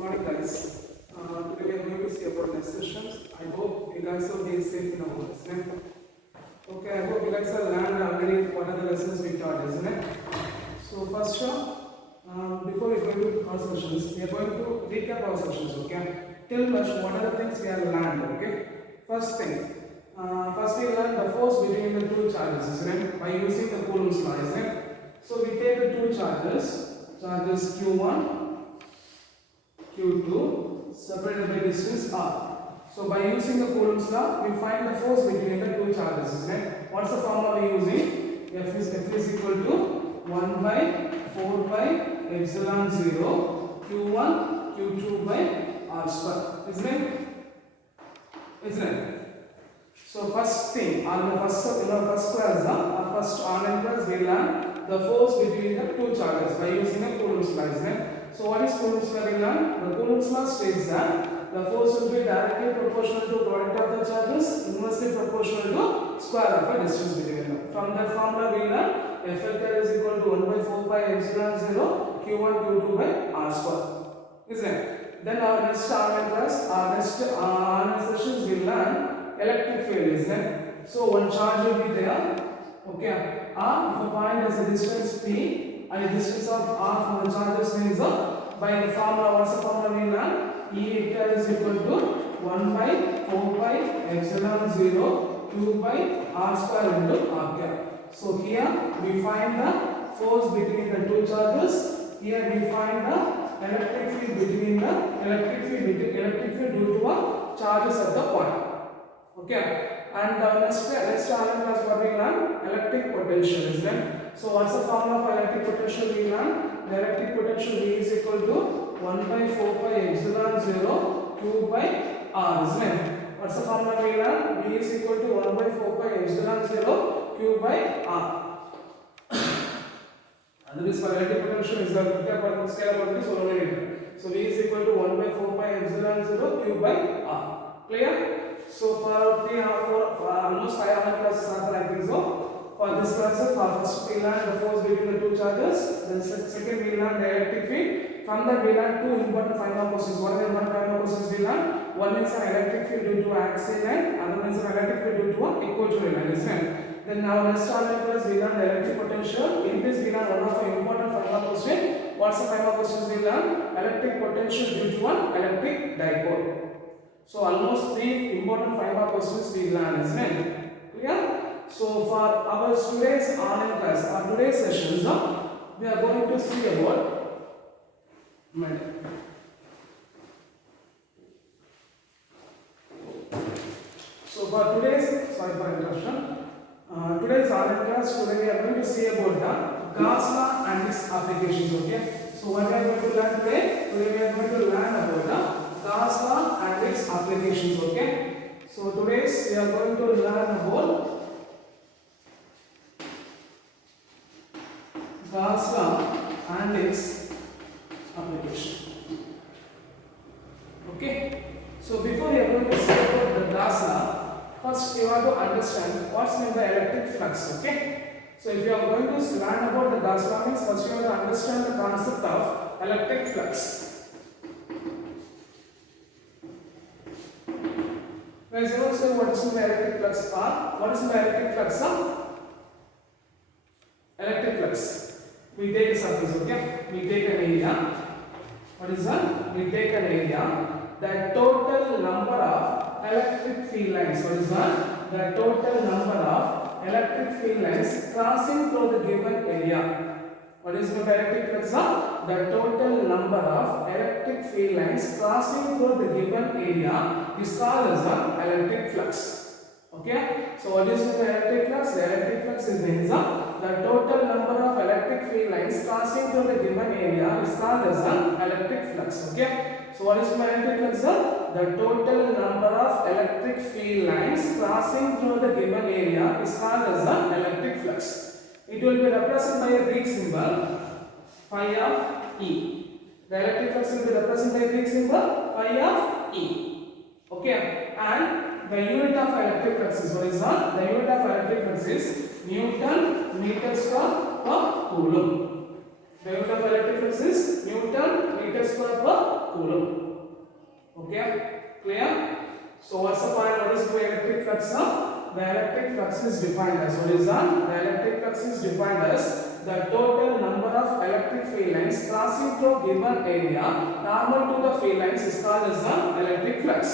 Morning guys. Today we are going to see about next sessions. I hope you guys will be safe in our isn't it? Okay, I hope you guys have learned already what are the lessons we taught, isn't it? So first before we go into our sessions, we are going to recap our sessions, okay? Till much what are the things we have learned, okay? First thing, first we learned the force between the two charges, isn't it? By using the Coulomb's law, isn't it? So we take the two charges Q1, Q2 separated by distance r. So by using the Coulomb's law, we find the force between the two charges, isn't it? What's the formula we are using? F is equal to 1 by 4 pi epsilon 0 Q1 Q2 by r square, isn't it? Isn't it? So first thing, on the first class, our first online class, we learn the force between the two charges by using a Coulomb's law, isn't it? So what is Coulomb's law? We learn the Coulomb's law states that the force will be directly proportional to product of the charges, inversely proportional to square of a distance between them. From that formula, we learn F vector is equal to 1 by 4 pi epsilon 0 Q1 Q2 by r square, isn't it? Then our next online class, our next online sessions, we learn electric field, isn't it? So one charge will be there, okay. R, if a point has a distance p and the distance of r from the charges means by the formula, what's the formula we learn? E vector is equal to 1 by 4 pi epsilon 0 2 by r square into r cap. So here we find the force between the two charges. Here we find the electric field between the electric field due to a charges at the point. Okay. And next class what we learn? Electric potential, isn't it? So what's the formula for electric potential we learn? The electric potential V is equal to 1 by 4 pi epsilon 0 Q by R, isn't it? What's the formula we learn? V is equal to 1 by 4 pi epsilon 0 Q by R. And this for electric potential is the scalar quantity, so V is equal to 1 by 4 pi epsilon 0 Q by R. Clear? So for 3 or 4, almost 5 classes are I think so. For this class, first we learn the force between the two charges. Then second we learn the electric field. From that we learn two important final questions. What are the important final questions we learn? One is an electric field due to axial line. Other is an electric field due to an equatorial line. Isn't it? Then now next online class we learn the electric potential. In this we learn one of the important final question. What's the final questions we learn? Electric potential due to an electric dipole. So almost 3 important final questions we learn, isn't it? Clear? So for our today's online class, our today's sessions, we are going to see about matter. So for today's, sorry for interruption, today's online class, today we are going to see about the Gauss law and its applications. Okay. So what we are going to learn today? Today we are going to learn about the Gauss law and its applications. Okay. So today's we are going to learn about Gauss law and its application. Okay. So before we are going to see about the Gauss law, first you have to understand what's meant by electric flux. Okay. So if you are going to learn about the Gauss law, means first you have to understand the concept of electric flux. Guys, you know say what is the electric flux or what is the electric flux? Electric flux. We take a surface, okay? We take an area. What is that? We take an area. The total number of electric field lines. What is that? The total number of electric field lines crossing through the given area. What is the electric flux? The total number of electric field lines crossing through the given area is called as an electric flux. Okay? So what is the electric flux? The electric flux is the total number of electric field lines crossing through the given area is called as an electric flux. Okay? So what is the electric flux? The total number of electric field lines crossing through the given area is called as an electric flux. It will be represented by a Greek symbol phi of E. The electric flux will be represented by a Greek symbol phi of E. Okay? And the unit of electric flux is what is that? The unit of electric flux is Newton meter square per coulomb. The unit of electric flux is Newton meter square per coulomb. Okay, clear? So what's the point? What is the electric flux now? The electric flux is defined as what is that? The electric flux is defined as the total number of electric field lines passing through a given area normal to the field lines is called as the electric flux.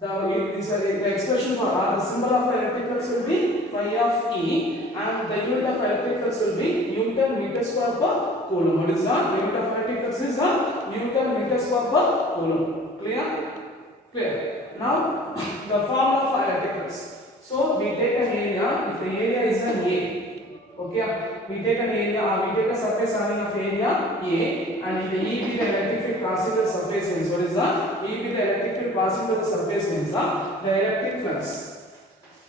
The expression for R, the symbol of electric flux will be phi of E, and the unit of electric flux will be Newton meter square per coulomb. What is that? The unit of electric flux is Newton meter square per coulomb. Clear? Clear. Now the formula for electric flux. So we take an area. If the area is an A, okay, we take an area, we take a surface having of area A, and if the E be the electric field crossing the surface means what is that? E be the electric field crossing the surface means the electric flux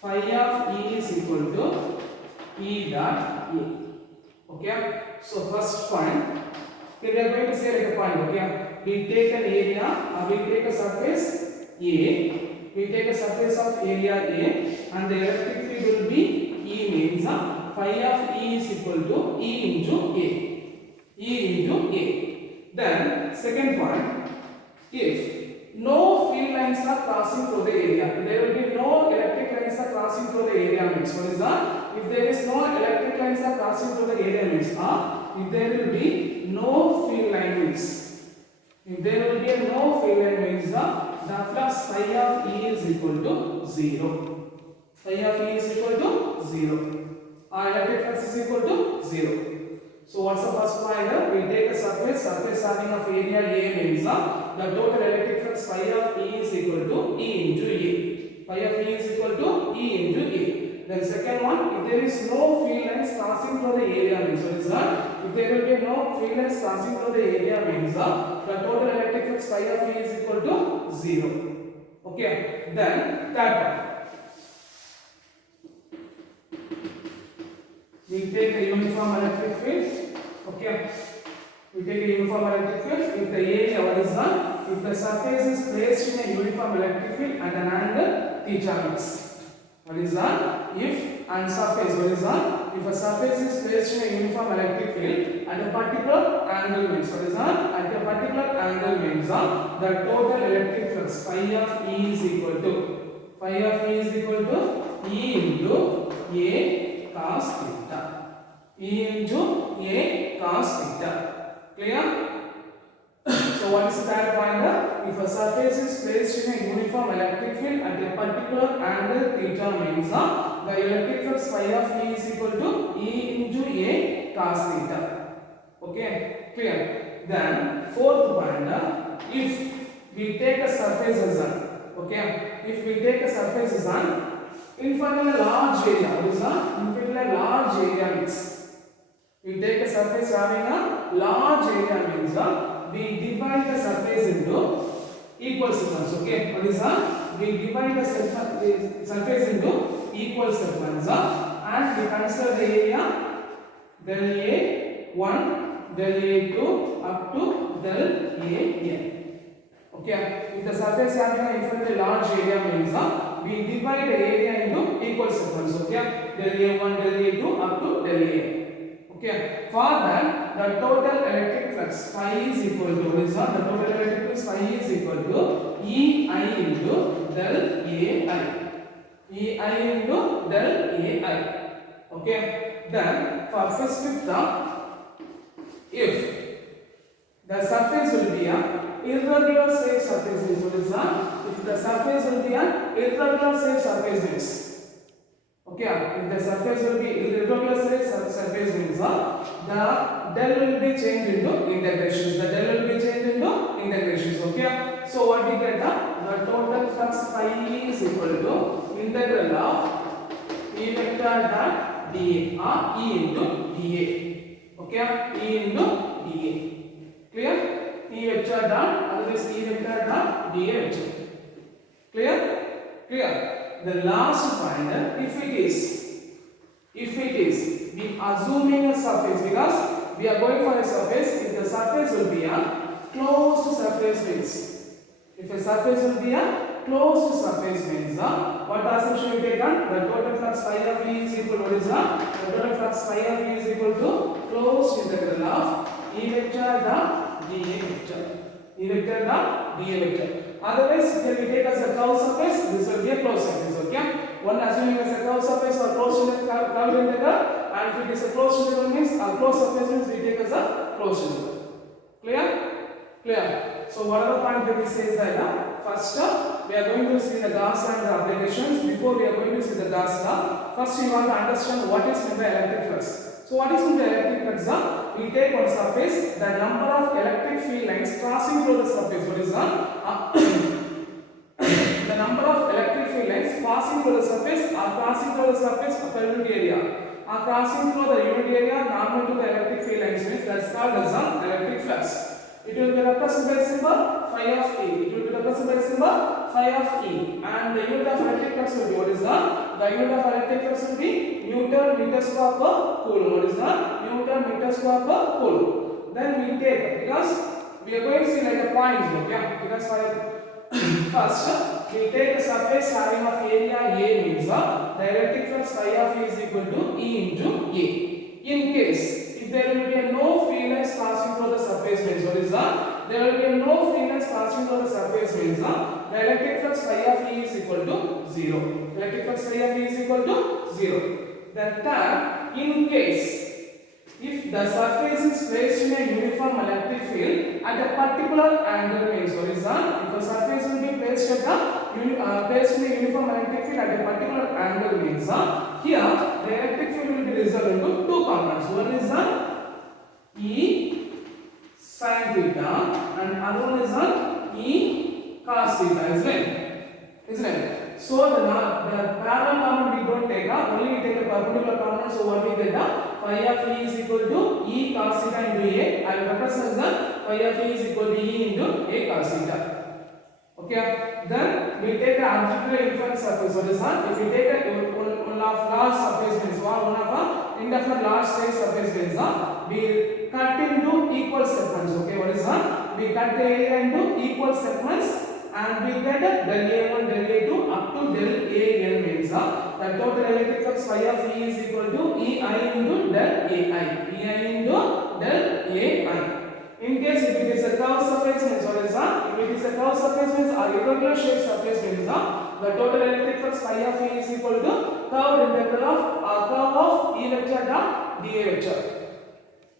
phi of E is equal to E dot A. Okay. So first point. Okay, we are going to say like a point. Okay. We take an area, we take a surface A, we take a surface of area A, and the electric field will be E means phi of E is equal to E into A. E into A. Then second point, if no field lines are crossing through the area, there will be no electric lines are crossing through the area means what is that? If there is no electric lines are crossing through the area means if there will be no field line means, if there will be no field line means the flux phi of E is equal to 0. Phi of E is equal to 0. Our electric flux is equal to 0. So what's the first point? We take a surface having of area A means the total electric flux phi of E is equal to E into A. Phi of E is equal to E into A. Then second one, if there is no field lines passing through the area means what is that? If there will be no field lines passing through the area means the total electric flux phi of E is equal to 0. Okay. Then third one. We take a uniform electric field. Okay. We take a uniform electric field. If the area, what is that? If the surface is placed in a uniform electric field at an angle theta means. What is that? If and surface, what is that? If a surface is placed in a uniform electric field at a particular angle means, what is that? At a particular angle means the total electric flux phi of E is equal to E into A cos theta. E into A cos theta. Clear? So what is the third point? If a surface is placed in a uniform electric field at a particular angle theta means the electric flux phi of E is equal to E into A cos theta. Okay, clear? Then fourth point, if we take a surface as if we take a surface as infinitely large area, what is that? Infinitely large area means we take a surface having a large area means we divide the surface into equal segments. Okay, what is that? We divide the surface into equal segments and we consider the area del A1, del A2 up to del AN. Okay, if the surface having an infinitely large area means we divide the area into equal segments. Okay, del A1, del A2 up to del AN. Okay, for that the total electric flux phi is equal to what is that? The total electric flux phi is equal to EI into del AI. EI into del AI. Okay, then for fifth term, if the surface will be a irregular shape surface means what is that? If the surface will be an irregular shape surface means. Okay, if the surface will be irregular surface means the del will be changed into integrations. The del will be changed into integrations. Okay, so what we get? The total flux phi is equal to integral of E vector dot dA or E into dA. Okay, E into dA. Clear? E vector dot otherwise E vector dot dA vector. Clear? Clear? The last point, if it is, we assuming a surface because we are going for a surface. If the surface will be a closed surface means, if a surface will be a closed surface means, what assumption we take on? The total flux phi of E is equal to what is that? The total flux phi of E is equal to closed integral of E vector dot dA vector. E vector dot dA vector. Otherwise, here we take as a curved surface, this will be a closed surface. Okay, one assuming as a curved surface or closed curved integral, and if it is a closed integral means a closed surface means we take as a closed integral. Clear? Clear. So what are the point that we say is that first we are going to see the Gauss and the applications. Before we are going to see the Gauss law, first you want to understand what is meant by electric flux. So what is meant by electric flux? We take one surface, the number of electric field lines crossing through the surface. What is the number of electric field lines passing through the surface or crossing through the surface of the unit area. Crossing through the unit area normal to the electric field lines means that's called as an electric flux. It will be represented by symbol phi of E. It will be represented by symbol phi of E. And the unit of electric flux will be what is that? The unit of electric flux will be Newton meter square per coulomb. What is that? Newton meter square per coulomb. Then we take, because we are going to see like a point, okay? Because first we take a surface having of area A means the electric flux phi of E is equal to E into A. In case if there will be no free lines passing through the surface means what is that? There will be no free lines passing through the surface means the electric flux phi of E is equal to 0. Electric flux phi of E is equal to 0. That time, in case if the surface is placed in a uniform electric field at a particular angle means what is that? If the surface will be placed at placed in a uniform electric field at a particular angle means here the electric field will be resolved into two components. One is E sin theta and other one is E cos theta, isn't it? Isn't it? So the parallel component we don't take, only we take a perpendicular component. So what we get, phi of E is equal to E cos theta into A. I will represent that phi of E is equal to E into A cos theta. Okay. Then we take the arbitrary infinite surface. What is that? If we take one of large surface means one of a indefinite large size surface means we cut into equal segments. Okay. What is that? We cut the area into equal segments. And we get del A1, del A2 up to del AN means the total electric flux phi of E is equal to EI into del AI. EI into del AI. In case if it is a curved surface means what is that? If it is a curved surface means or irregular shaped surface means the total electric flux phi of E is equal to curved integral of curve of E vector dot dA vector.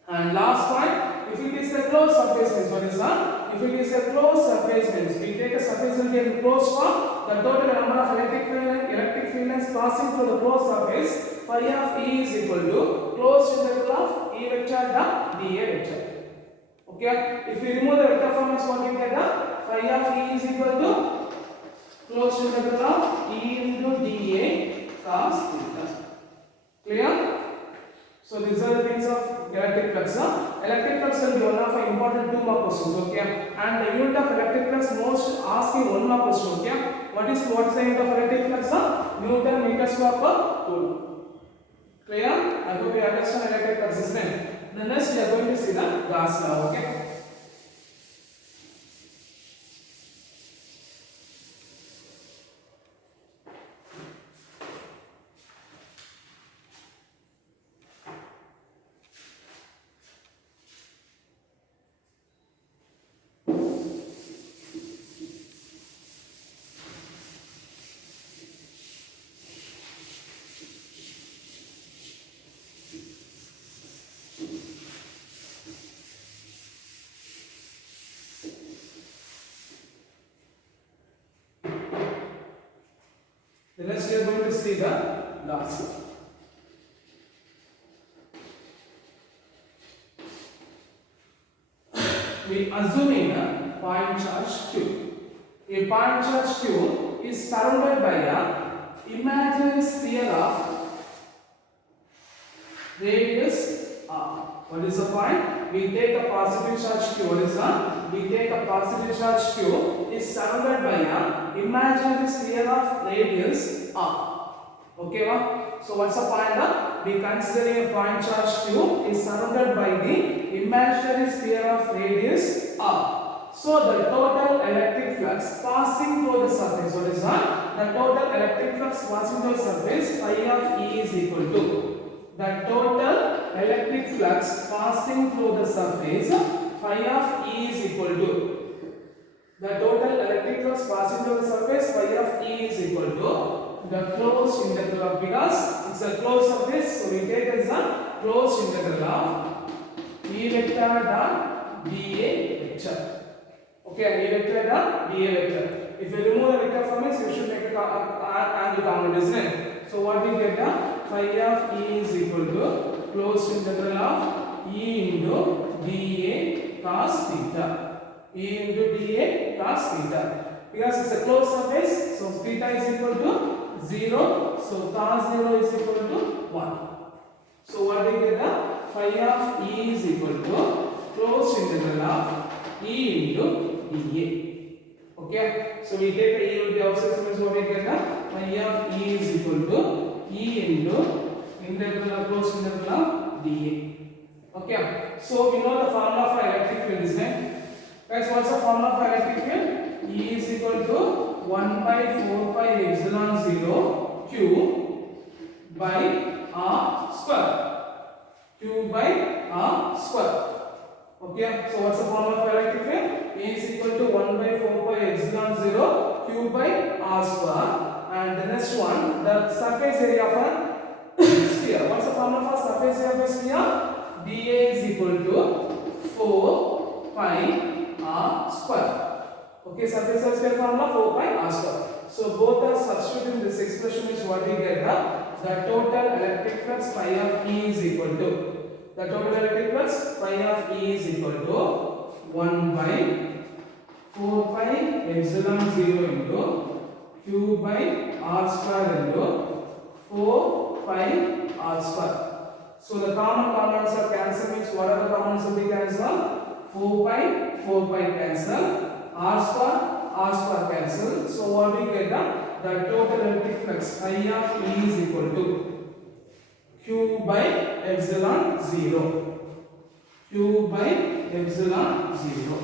And last point, if it is a closed surface means what is that? If it is a closed surface means we take a surface will be in closed form, the total number of electric field lines passing through the closed surface phi of E is equal to closed integral of E vector dot dA vector. Okay, if we remove the vector form means what we get, phi of E is equal to closed integral of E into dA cos theta. Clear? So these are the things of electric flux. Electric flux will be one of the important 2 mark questions. Okay, and the unit of electric flux most asking 1 mark question. Okay, what is the unit of electric flux? Newton meter square per coulomb. Clear? I hope you understand electric flux, isn't it? Then next we are going to see the Gauss law. Okay. The next we are going to see the Gauss law. We assuming a point charge Q. A point charge Q is surrounded by a imaginary sphere of radius R. What is the point? We take a positive charge Q. What is that? We take a positive charge Q is surrounded by a imaginary sphere of radius R. Okay, so what's the point? We considering a point charge Q is surrounded by the imaginary sphere of radius R. So the total electric flux passing through the surface, what is that? The total electric flux passing through the surface phi of E is equal to the total electric flux passing through the surface phi of E is equal to the total electric flux equal to the closed integral of, because it's a closed surface, so we take as a closed integral of E vector dot dA vector. Okay, E vector dot dA vector. If you remove the vector from it, you should make a angle common, isn't it? So what we get, phi of E is equal to closed integral of E into dA cos theta. E into dA cos theta. Because it's a closed surface, so theta is equal to 0, so cos 0 is equal to 1. So what we get, phi of E is equal to closed integral of E into dA. Okay, so we take the E into the outside, so what we get, phi of E is equal to E into integral of closed integral of dA. Okay, so we know the formula for electric field, isn't it? Guys, what's the formula for electric field? E is equal to 1 by 4 pi epsilon 0 Q by R square. Q by R square. Okay, so what's the formula for electric field? E is equal to 1 by 4 pi epsilon 0 Q by R square. And the next one, the surface area of a sphere. What's the formula for surface area of a sphere? dA is equal to 4 pi R square. Okay, surface of sphere formula 4 pi R square. So both are substituted in this expression, is what we get, the total electric flux phi of E is equal to, the total electric flux phi of E is equal to 1 by 4 pi epsilon 0 into Q by R square into 4 pi R square. So the common components are cancelled, means what are the components will be cancelled? 4 pi cancel, R square cancel. So what we get, the total electric flux phi of E is equal to Q by epsilon 0. Q by epsilon 0.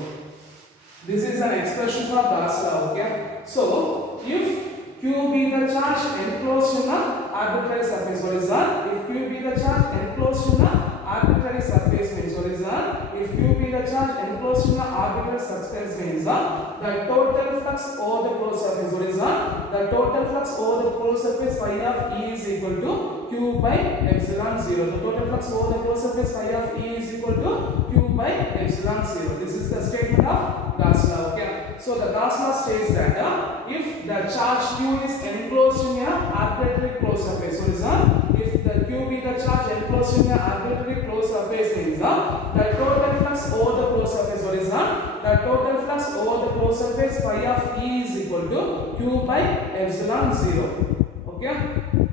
This is an expression for Gauss law. Okay. So if Q be the charge enclosed in an arbitrary surface, what is that? If Q be the charge enclosed in an arbitrary surface, means what is that? If Q be the charge enclosed in an arbitrary surface, means the total flux over the closed surface, what is that? The total flux over the closed surface phi of E is equal to Q by epsilon 0. The total flux over the closed surface phi of E is equal to Q by epsilon 0. This is the statement of Gauss law. Okay. So the Gauss law states that if the charge Q is enclosed in an arbitrary closed surface, what is that? If the Q be the charge enclosed in an arbitrary closed surface, means the total flux over the closed surface, what is that? The total flux over the closed surface phi of E is equal to Q by epsilon 0. Okay,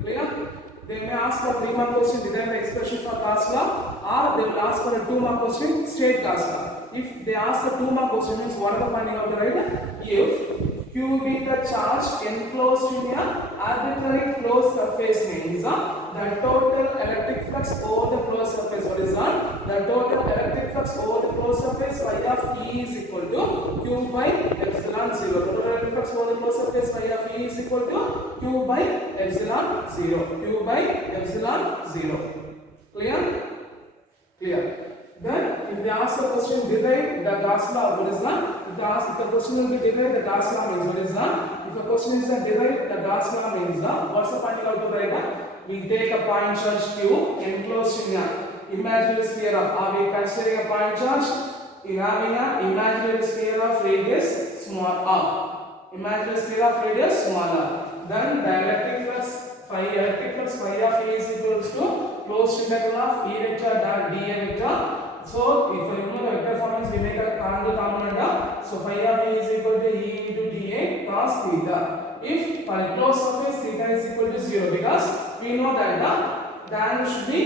clear? They may ask for 3 mark question, determine the expression for Gauss law, or they will ask for a 2 mark question, state Gauss law. If they ask the 2 mark question, means what are the finding out, right? If Q be the charge enclosed in an arbitrary closed surface, means the total electric flux over the closed surface, what is that? The total electric flux over the closed surface phi of E is equal to Q by epsilon 0. The total electric flux over the closed surface phi of E is equal to Q by epsilon 0. Q by epsilon 0. Clear? Clear. Then if they ask the question, derive the Gauss law, what is that? If the question will be derive the Gauss law, means what is that? If the question is that derive the Gauss law, means that what's the finding out to write? We take a point charge Q enclosed in an imaginary sphere of, are we considering a point charge in having an imaginary sphere of radius small r, imaginary sphere of radius small r. Then the electric flux phi of E is equals to closed integral of E vector dot dA vector. So if you know the vector form, we make a angle component. So phi of E is equal to E into dA cos theta. If for a closed surface theta is equal to 0, because we know that the angle should be,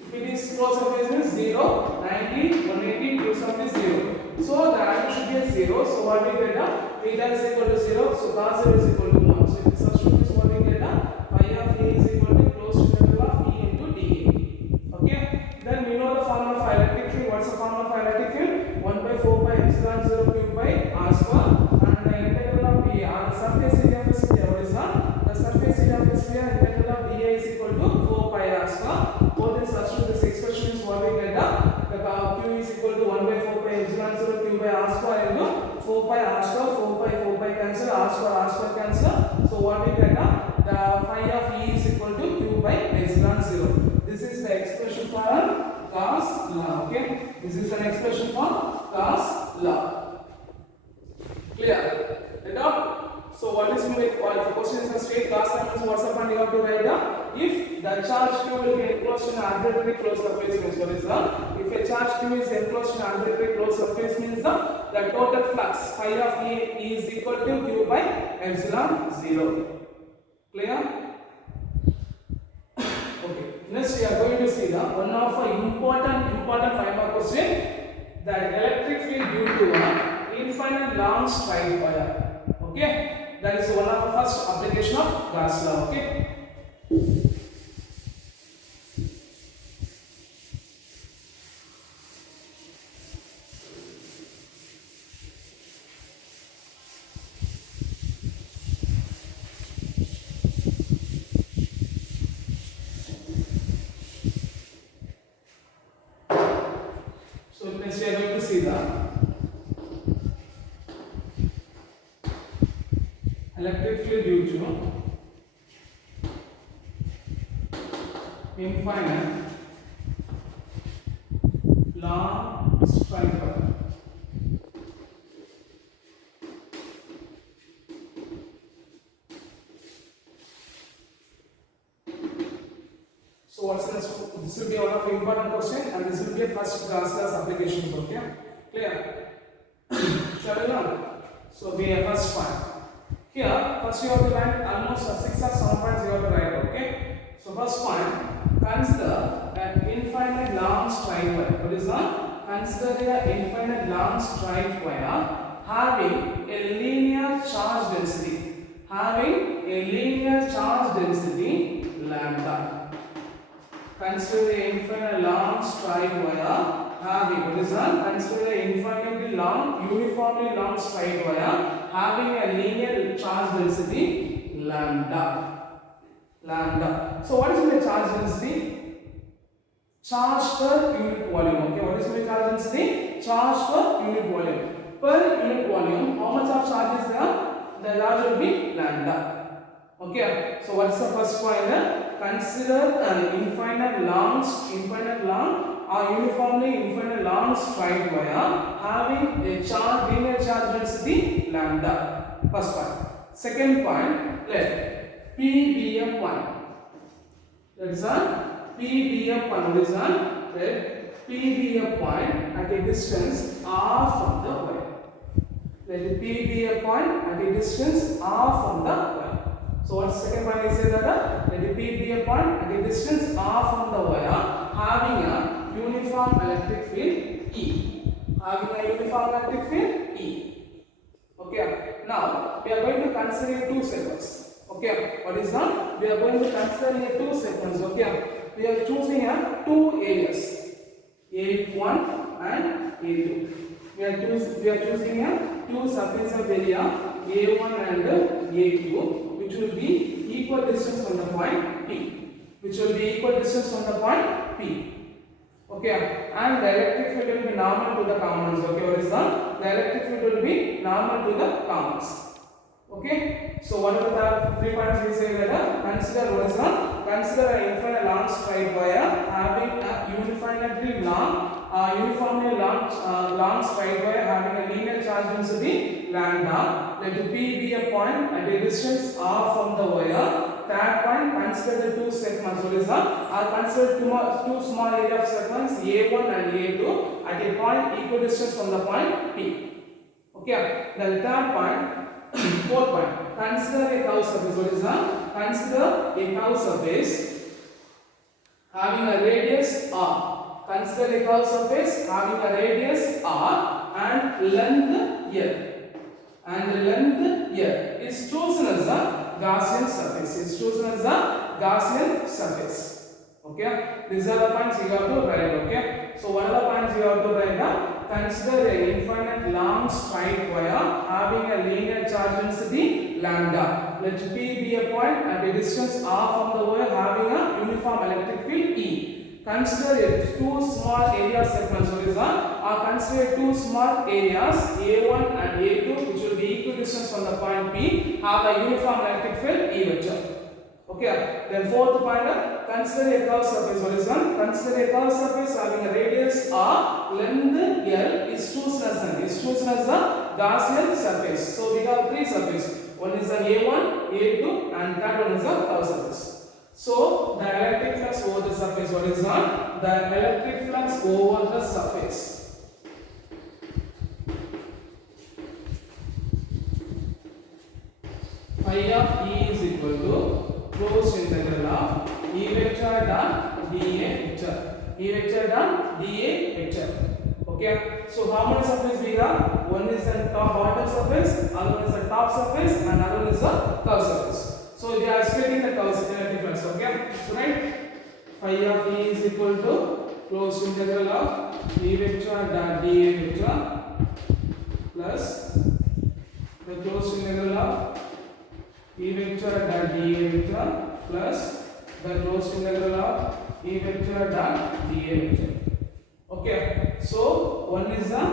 if it is closed surface, means 0, 90, 180, 270, 0. So the angle should be at 0. So what we get, theta is equal to 0. So cos 0 is equal to 1. So if we substitute this, what we get, phi of E is equal to closed integral of E into dA. Okay. Then we know the formula for electric field. What's the formula for electric field? 1 by 4 pi epsilon 0 Q by R square, and the integral of dA, or the surface area of the sphere, what is that? The surface area of the sphere, integral of dA is equal to 4 pi R square. Both is substitute this expression, is what we get, the Q is equal to 1 by 4 pi epsilon 0 Q by R square into 4 pi r square, 4 pi cancel, r square cancel. So what we get now? The phi of E is equal to Q by epsilon 0. This is the expression for Gauss law. Okay, this is an expression for Gauss law. Clear? Right up? So what is meant by if the question is a straight Gauss law means what's the point you have to write down? If the charge Q will be enclosed in an arbitrary closed surface means what is the? If a charge Q is enclosed in an arbitrary closed surface means the total flux phi of E is equal to Q by epsilon 0. Clear? Okay. Next we are going to see the one of the important 5 mark question, that electric field due to an infinite long straight wire. Okay, that is one of the first application of Gauss law. Okay. So next we are going to see the electric field due to infinite long straight wire. So what's the next? This will be one of the important question, and this will be a first Gauss law's applications. Okay, clear? Shall we learn? So we have first point. Here, first you have to write almost 6 or 7 points you have to write. Okay. So first point, consider an infinite long straight wire. What is that? Consider an infinite long straight wire having a linear charge density. Having a linear charge density lambda. Consider the infinite long straight wire having, what is that? Consider the infinitely long, uniformly long straight wire having a linear charge density lambda. Lambda. So what is the charge density? Charge per unit volume. Okay, what is the charge density? Charge per unit volume. Per unit volume, how much of charge is there? The charge will be lambda. Okay, so what's the first point? Consider an infinite long or uniformly infinite long straight wire having a charge, linear charge density lambda. First point. Second point, let P be a point. That is a P be a point. What is that? Let P be a point at a distance r from the wire. Let P be a point at a distance r from the wire. So what's the second point? I say that let P be a point at a distance r from the wire having a uniform electric field E. Having a uniform electric field E. Okay. Now we are going to consider 2 segments. Okay. What is that? We are going to consider here 2 segments. Okay. We are choosing here 2 areas, A1 and A2. We are choosing here 2 surface of area A1 and A2. Which will be equal distance from the point P. Which will be equal distance from the point P. Okay, and the electric field will be normal to the components. Okay, what is that? The electric field will be normal to the components. Okay, so what are the 3 points we say later? Consider what is that? Consider an infinite long straight wire having a uniformly long straight wire having a linear charge density lambda. Let P be a point at a distance r from the wire. Third point, consider the 2 segments. What is that? I'll consider 2 small area of segments A1 and A2 at a point equal distance from the point P. Okay. Then third point, fourth point, consider a curved surface. What is that? Consider a curved surface having a radius r. Consider a curved surface having a radius r and length L. And the length here is chosen as a Gaussian surface. It's chosen as a Gaussian surface. Okay. These are the points you have to write. Okay. So what are the points you have to write down? Consider an infinite long straight wire having a linear charge density lambda. Let P be a point at a distance r from the wire having a uniform electric field E. Consider 2 small area segments. What is that? Consider 2 small areas A1 and A2 have a uniform electric field E vector. Okay, then fourth point, consider a curved surface. What is one? Consider a curved surface having a radius R, length L is chosen as a Gaussian surface. So we have three surfaces. One is the A1, A2 and that one is a curved surface. So the electric flux over the surface, what is one? The electric flux over the surface. Phi of E is equal to closed integral of E vector dot dA vector. E vector dot dA vector. Okay. So how many surfaces we have? One is the top bottom surface, other one is the top surface, and another one is the curved surface. So we are splitting the curves electric flux. Okay. So right, phi of E is equal to closed integral of E vector dot dA vector plus the closed integral of E vector dot dA vector plus the closed integral of E vector dot dA vector. Okay, so one is the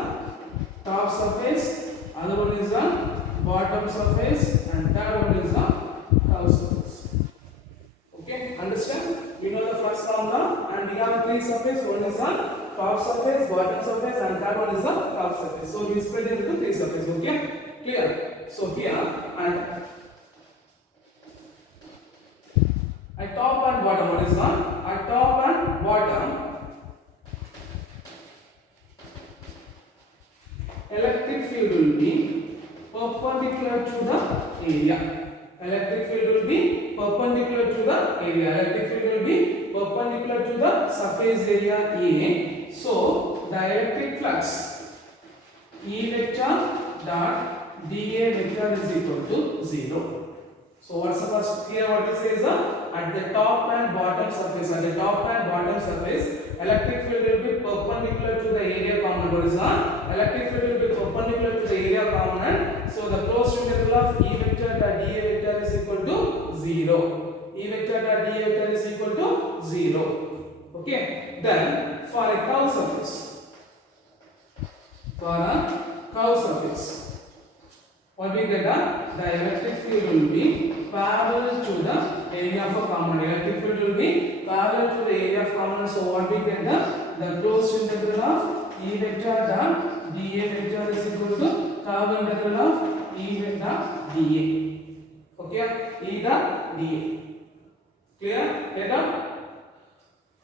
top surface, other one is the bottom surface, and third one is the curved surface. Okay, understand? We know the first formula, and we have three surfaces. One is the top surface, bottom surface, and third one is the curved surface. So we split it into three surfaces. Okay, clear? So here and at top and bottom, what is one? At top and bottom, electric field will be perpendicular to the area. Electric field will be perpendicular to the area. Electric field will be perpendicular to the surface area A. So the electric flux E vector dot dA vector is equal to 0. So what's the first here? What it says at the top and bottom surface. At the top and bottom surface, electric field will be perpendicular to the area component. What is that? Electric field will be perpendicular to the area component. So the closed integral of E vector dot dA vector is equal to 0. E vector dot dA vector is equal to 0. Okay. Then for a curved surface, what we get the electric field will be parallel to the area of a component. Electric field will be parallel to the area of component. So what we get the closed integral of E vector dot dA vector is equal to curved integral of E vector dot dA. Okay, E dot dA. Clear? Data?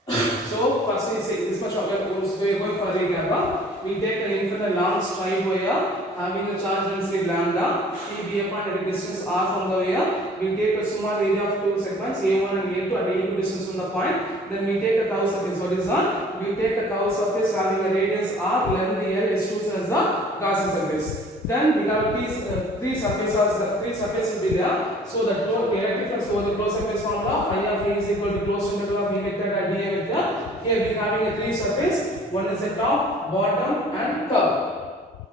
So first we say this much of it goes we are going for recap. We take an infinite long straight wire having a charge density lambda, T be upon a distance r from the wire. We take a small area of two segments A1 and A2 at A2 distance from the point. Then we take a curved surface. What is that? We take a curved surface having a radius r, length L is chosen as the Gaussian surface. Then we have these three surfaces. The three surfaces will be there. So the total electric flux over the closed surface formula phi of E is equal to closed integral of E vector dot dA vector. Here we are having a three surface. One is a top, bottom, and curve.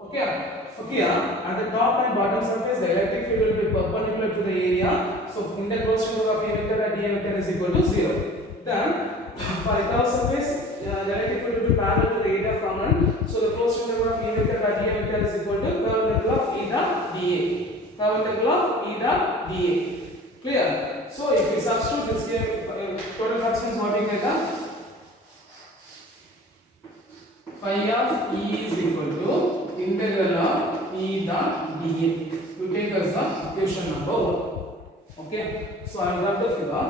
Okay. So here at the top and bottom surface, the electric field will be perpendicular to the area. So in the closed integral of E vector dot dA vector is equal to 0. Then for a curved surface, the electric field will be parallel to the area of component. So the closed integral of E vector dot dA vector is equal to curved integral of E dot dA. Curved integral of E dot dA. Clear? So if we substitute this here, total flux means what we get? Phi of E is equal to integral of E dot dA. You take as the equation number 1. Okay. So I will write the figure.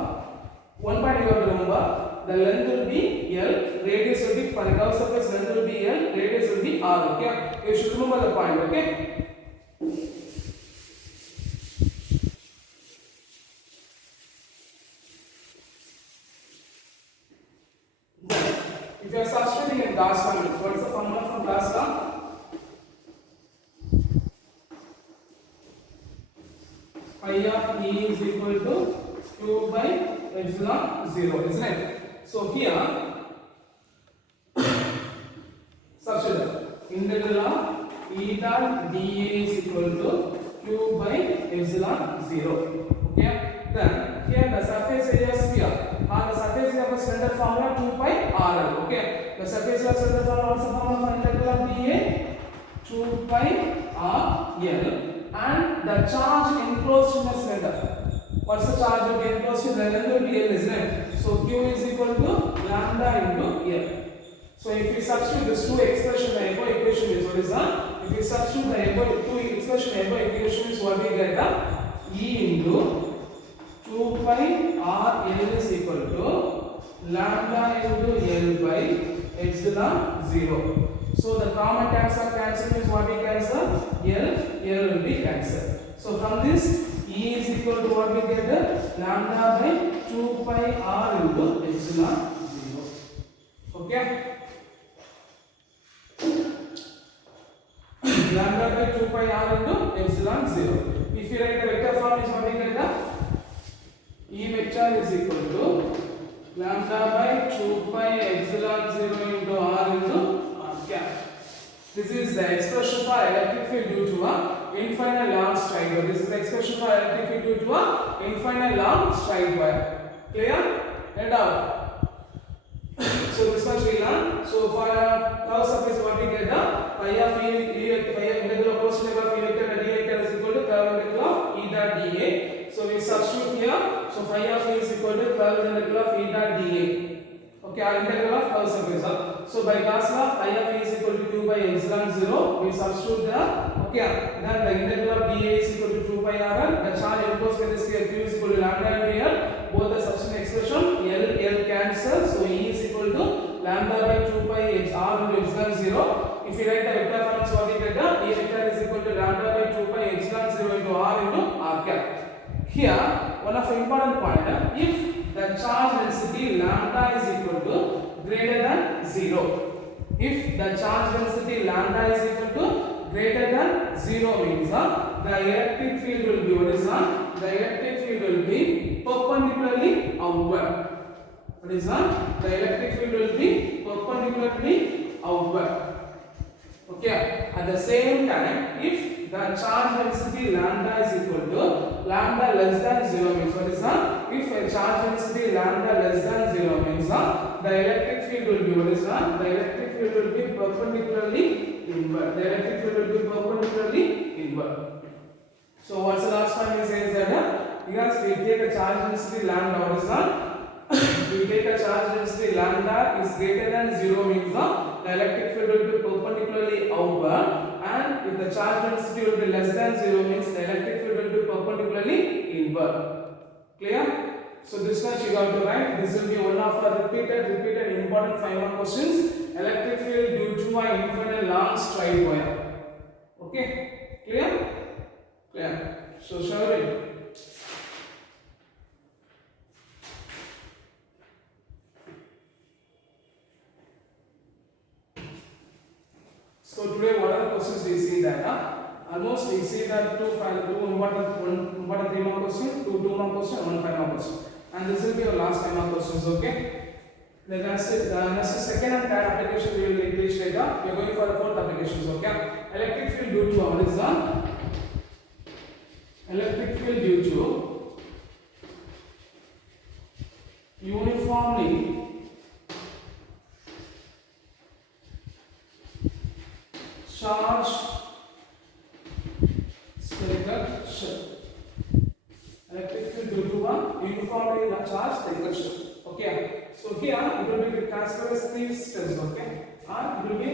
One point you have to remember, the length will be L, radius will be, for a curved surface, length will be L, radius will be R. Okay. You should remember the point. Okay. If you are substituting in Gauss law, what is the formula from Gauss law? Phi of E is equal to 2 by epsilon 0, isn't it? So here, substitute integral of E dot dA is equal to Q by epsilon 0. Okay. Then here the surface area sphere. The surface area of a standard formula 2 pi RL. Okay. The surface area of standard formula also formula for integral of dA 2 pi RL, and the charge enclosed in the cylinder. What's the charge will be enclosed in the cylinder will be L, isn't it? So Q is equal to lambda into L. So if we substitute this two expression the above equation is what is that? If we substitute the above two expression above equation is what we get the E into 2 pi R L is equal to lambda into L by epsilon 0. So the common terms are cancelled is what we cancel? L will be cancelled. So from this E is equal to what we get? Lambda by 2 pi R into epsilon 0. Okay? Lambda by 2 pi R into epsilon 0. If you write the vector form is what we get? E vector is equal to lambda by 2 pi epsilon 0 into R into R cap. This is the expression for electric field due to a infinite long straight wire. This is the expression for electric field due to a infinite long straight wire. Clear? And out. So this much we learn. So for curve surface what we get? Phi of integral of cos of E vector and D vector is equal to curve integral of E dot dA. So we substitute here. So phi of E is equal to curve integral of E dot dA. Okay, our integral of curve surface. So by Gauss law, phi of E is equal to 2 by epsilon 0. We substitute there. Okay, then the integral of dA is equal to 2 pi RL. The charge enclosed by this sphere Q is equal to lambda into L. Both the substitution expression L cancel. So E is equal to lambda by 2 pi R into epsilon 0. If you write the vector form, so what we get? E vector is equal to lambda by 2 pi epsilon 0 into R into R cap. Here, one of the important point, if the charge density lambda is equal to greater than 0. If the charge density lambda is equal to greater than 0 means the electric field will be what is that? The electric field will be perpendicularly outward. What is that? The electric field will be perpendicularly outward. Okay. At the same time, if the charge density lambda is equal to lambda less than 0 means what is that? If a charge density lambda less than 0 means the electric field will be what is that? The electric field will be perpendicularly inward. The electric field will be perpendicularly inward. So what's the last point we say is that because we take a charge density lambda, what is that? We take a charge density lambda is greater than 0 means the electric field will be perpendicularly outward, and if the charge density will be less than 0 means the electric field will be perpendicularly inward. Clear? So this much you got to write. This will be one of our repeated important 5 mark questions. Electric field due to an infinite long straight wire. Okay? Clear? Clear. So shall we? So today what are the questions we see that almost we see that two important 3 mark question, two mark question, one 5 mark question, and this will be our last 5 mark questions. Okay. The next second and third application we will reach later. We are going for the fourth applications. Okay. Electric field due to what is the electric field due to uniformly charged spherical shell. Electric field due to a uniformly charged spherical shell. Okay. So here it will be transferred as 3 steps. Okay. And it will be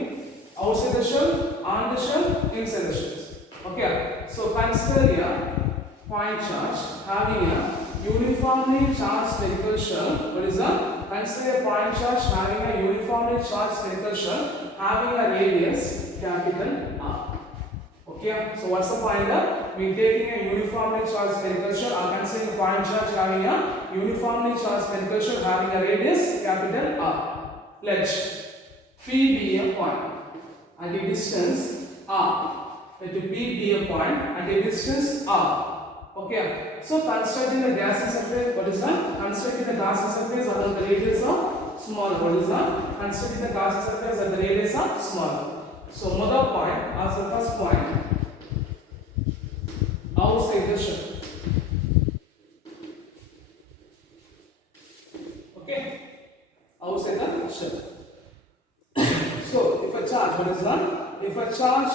outside the shell, on the shell, inside the shells. Okay. So consider here point charge having a uniformly charged spherical shell. What is that? Consider a point charge having a uniformly charged spherical shell having a radius capital R. Okay, so what's the point there? We taking a uniformly charged spherical shell or considering a point charge having a uniformly charged spherical shell having a radius capital R. Let P be a point at a distance R. Let P be a point at a distance R. Okay, so constructing the gaseous surface, what is that? Constructing the gaseous surface at the radius of smaller. What is that? Constructing the gaseous surface at the radius of smaller. So mother point as the first point outside the shell. Okay, outside the shell. So if a charge, what is that? If a charge,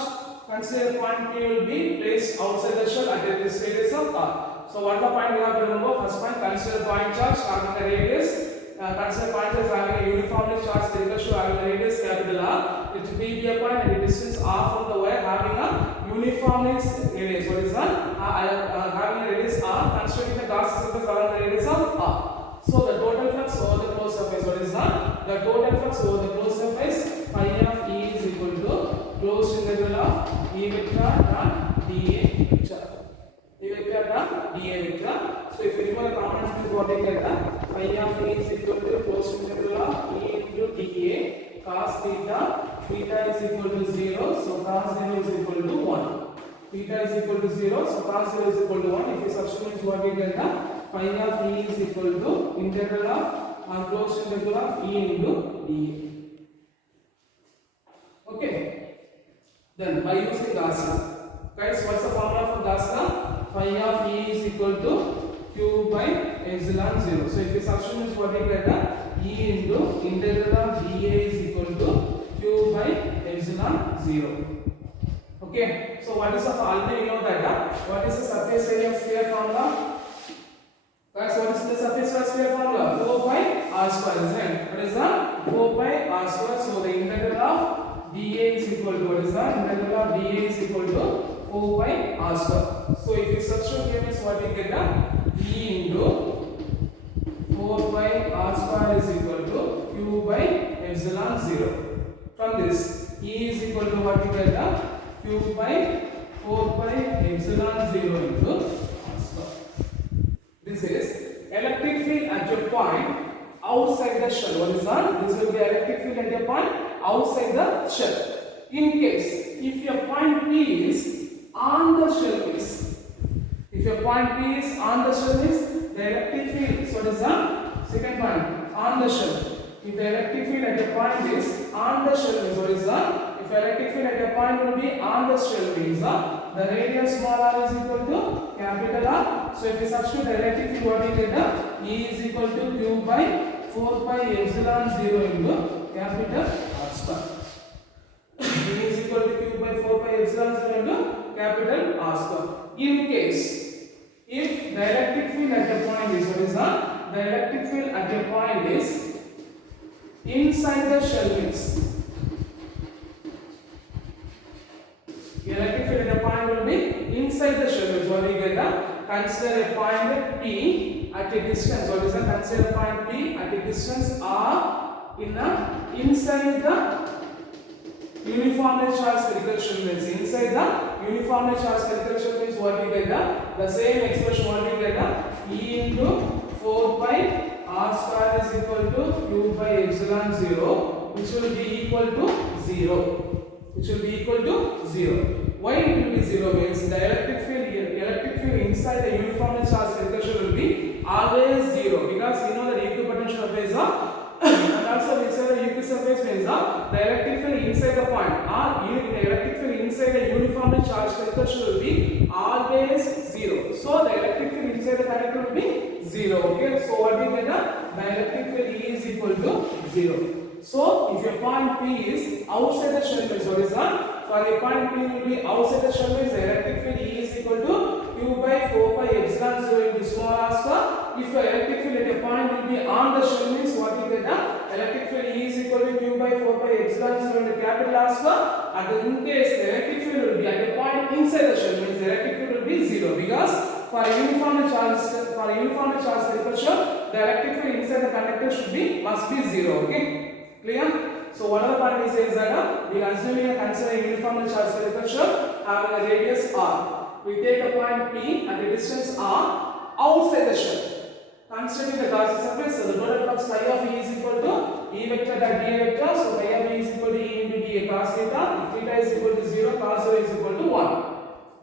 consider point P will be be placed outside the shell at a radius of r. So what the point we have to remember? First point, consider point charge having a radius. Consider point charge having a uniformly charged spherical shell having a radius capital R. It will be a point at a distance r from the wire having a uniformly radius. What is that? Having a radius r, constructing the Gauss surface along the radius of r. So the total flux over the closed surface. What is that? The total flux over the closed surface phi of E is equal to closed integral of E vector dot dA vector. E vector dot dA vector. So if you remember the components, what we get that phi of E is equal to closed integral of E into dA cos theta. Theta is equal to 0. So cos 0 is equal to 1. Theta is equal to 0. So cos 0 is equal to 1. If you substitute what we get that phi of E is equal to integral of closed integral of E into dA. Okay. Then by using Gauss law, guys, what's the formula for Gauss law? Phi of E is equal to Q by epsilon 0. So if you substitute what we get that E into integral of dA is equal to Q by epsilon 0. Okay. So what is the already you know that what is the surface area of sphere formula? Guys, what is the surface area of sphere formula? 4 pi r square, isn't it? What is that? 4 pi r square. So the integral of dA is equal to what is that? Integral of dA is equal to 4 pi r square. So if you substitute here means what we get that E into 4 pi r square is equal to Q by epsilon 0. From this E is equal to what we get that Q by 4 pi epsilon 0 into r square. This is electric field at your point outside the shell. What is that? This will be electric field at your point outside the shell. In case if your point P is on the shell piece, if your point P is on the shell piece, the electric field. So what is that? Second point, on the shell. If the electric field at your point is on the shell piece, what is that? If electric field at your point will be on the shell piece, the radius small r is equal to capital R. So if you substitute the electric field, what you get? E is equal to Q by 4 pi epsilon 0 into capital R square. E is equal to Q by 4 pi epsilon 0 into capital R square. In case if the electric field at the point is, what is that? The electric field at your point is inside the shell mix. The electric field at the point will be inside the shell mix. What do you get that? Consider a point P at a distance. What is that? Consider a point P at a distance R inside the uniformly charged spherical shell means inside the uniformly charged spherical shell means what we get the same expression what we get E into 4 pi r square is equal to Q by epsilon 0 which will be equal to 0. Which will be equal to 0. Why it will be 0 means the electric field inside the uniformly charged spherical shell will be always 0 because we know that equipotential surface and also we say the equisurface means the electric field inside the point the electric field inside the uniformly charged spherical shell will be always 0. So the electric field inside the conductor will be 0. Okay, so what we get the electric field E is equal to 0. So if your point P is outside the shell means what is that? For a point P will be outside the shell means the electric field E is equal to Q by 4 pi epsilon 0 into small r square. If your electric field at a point will be on the shell means what we get the electric field E is equal to Q by 4 pi epsilon 0 into capital R square. And in case the electric field will be at a point inside the shell means the electric field will be 0 because for a uniformly charged spherical shell the electric field inside the conductor must be 0. Okay. Clear? So what other point we say is that we are assuming a consider a uniformly charged spherical shell having a radius r. We take a point P at a distance r outside the shell. Considering the Gaussian surface, so the total flux phi of E is equal to E vector dot dA vector. So phi of E is equal to E into dA cos theta. If theta is equal to 0, cos 0 is equal to 1.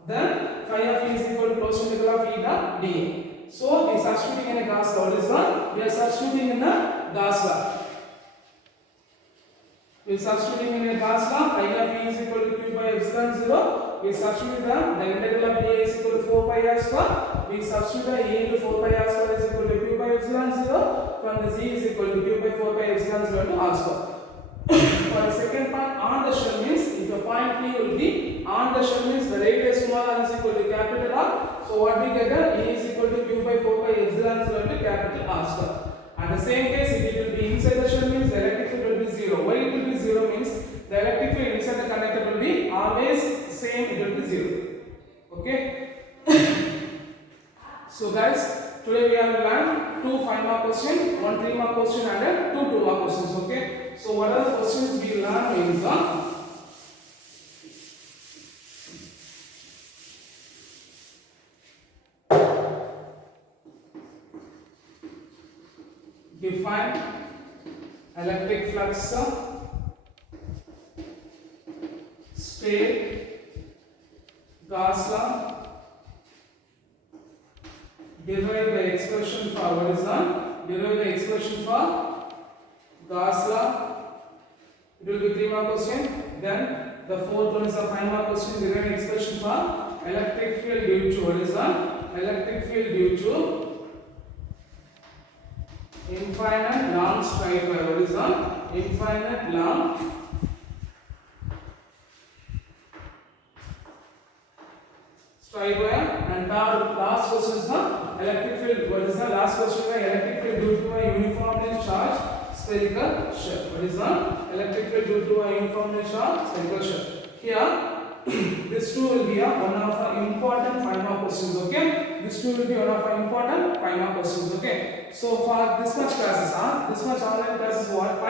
Then phi of E is equal to closed integral of E dot dA. So we are substituting in a Gauss law. What is that? We are substituting in the Gauss law. We are substituting in a Gauss law, phi of E is equal to Q by epsilon 0. We substitute the integral of dA is equal to 4 pi r square. We substitute E into 4 pi r square is equal to Q by epsilon 0. From the Z is equal to Q by 4 pi epsilon 0 to r square. For the second part on the shell means if the point P will be on the shell means the radius small r is equal to capital R. So what we get here, E is equal to Q by 4 pi epsilon 0 into capital R square. And the same case, if it will be inside the shell means the electric field will be 0. Why it will be 0 means the electric field inside the conductor will be always same, it will be 0. Okay. So guys, today we have learned 2 5-mark question, 1 3-mark question and 2 2-mark questions. Okay. So what are the questions we learned is define electric flux, state Gauss law, derive the expression for what is that? Derive the expression for Gauss law. It will be 3-mark question. Then the 4th one is a 5-mark question. Derive the expression for electric field due to what is that? Electric field due to infinite long straight wire. What is that? Infinite long straight wire. And last question is the electric field. What is the last question? Electric field due to a uniformly charged spherical shell. What is the electric field due to a uniformly charged spherical shell? Here, this two will be one of our important 5-mark questions. Okay, this two will be one of our important 5-mark questions. Okay, so for this much classes, this much online classes, what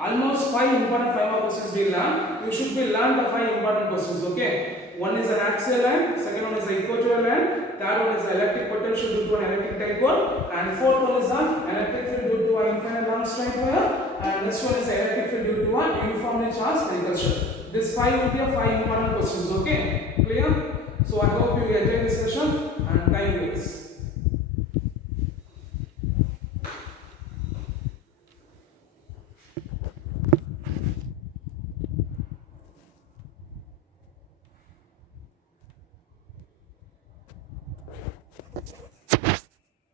almost 5 important 5-mark questions we learn. You should be learn the 5 important questions. Okay, one is an axial line, second one is the equatorial line, third one is the electric potential due to an electric dipole, and fourth one is the electric field due to an infinite long straight wire, and next one is the electric field due to a uniformly charged spherical shell. This 5 will be a 5 important questions. Okay, clear? So I hope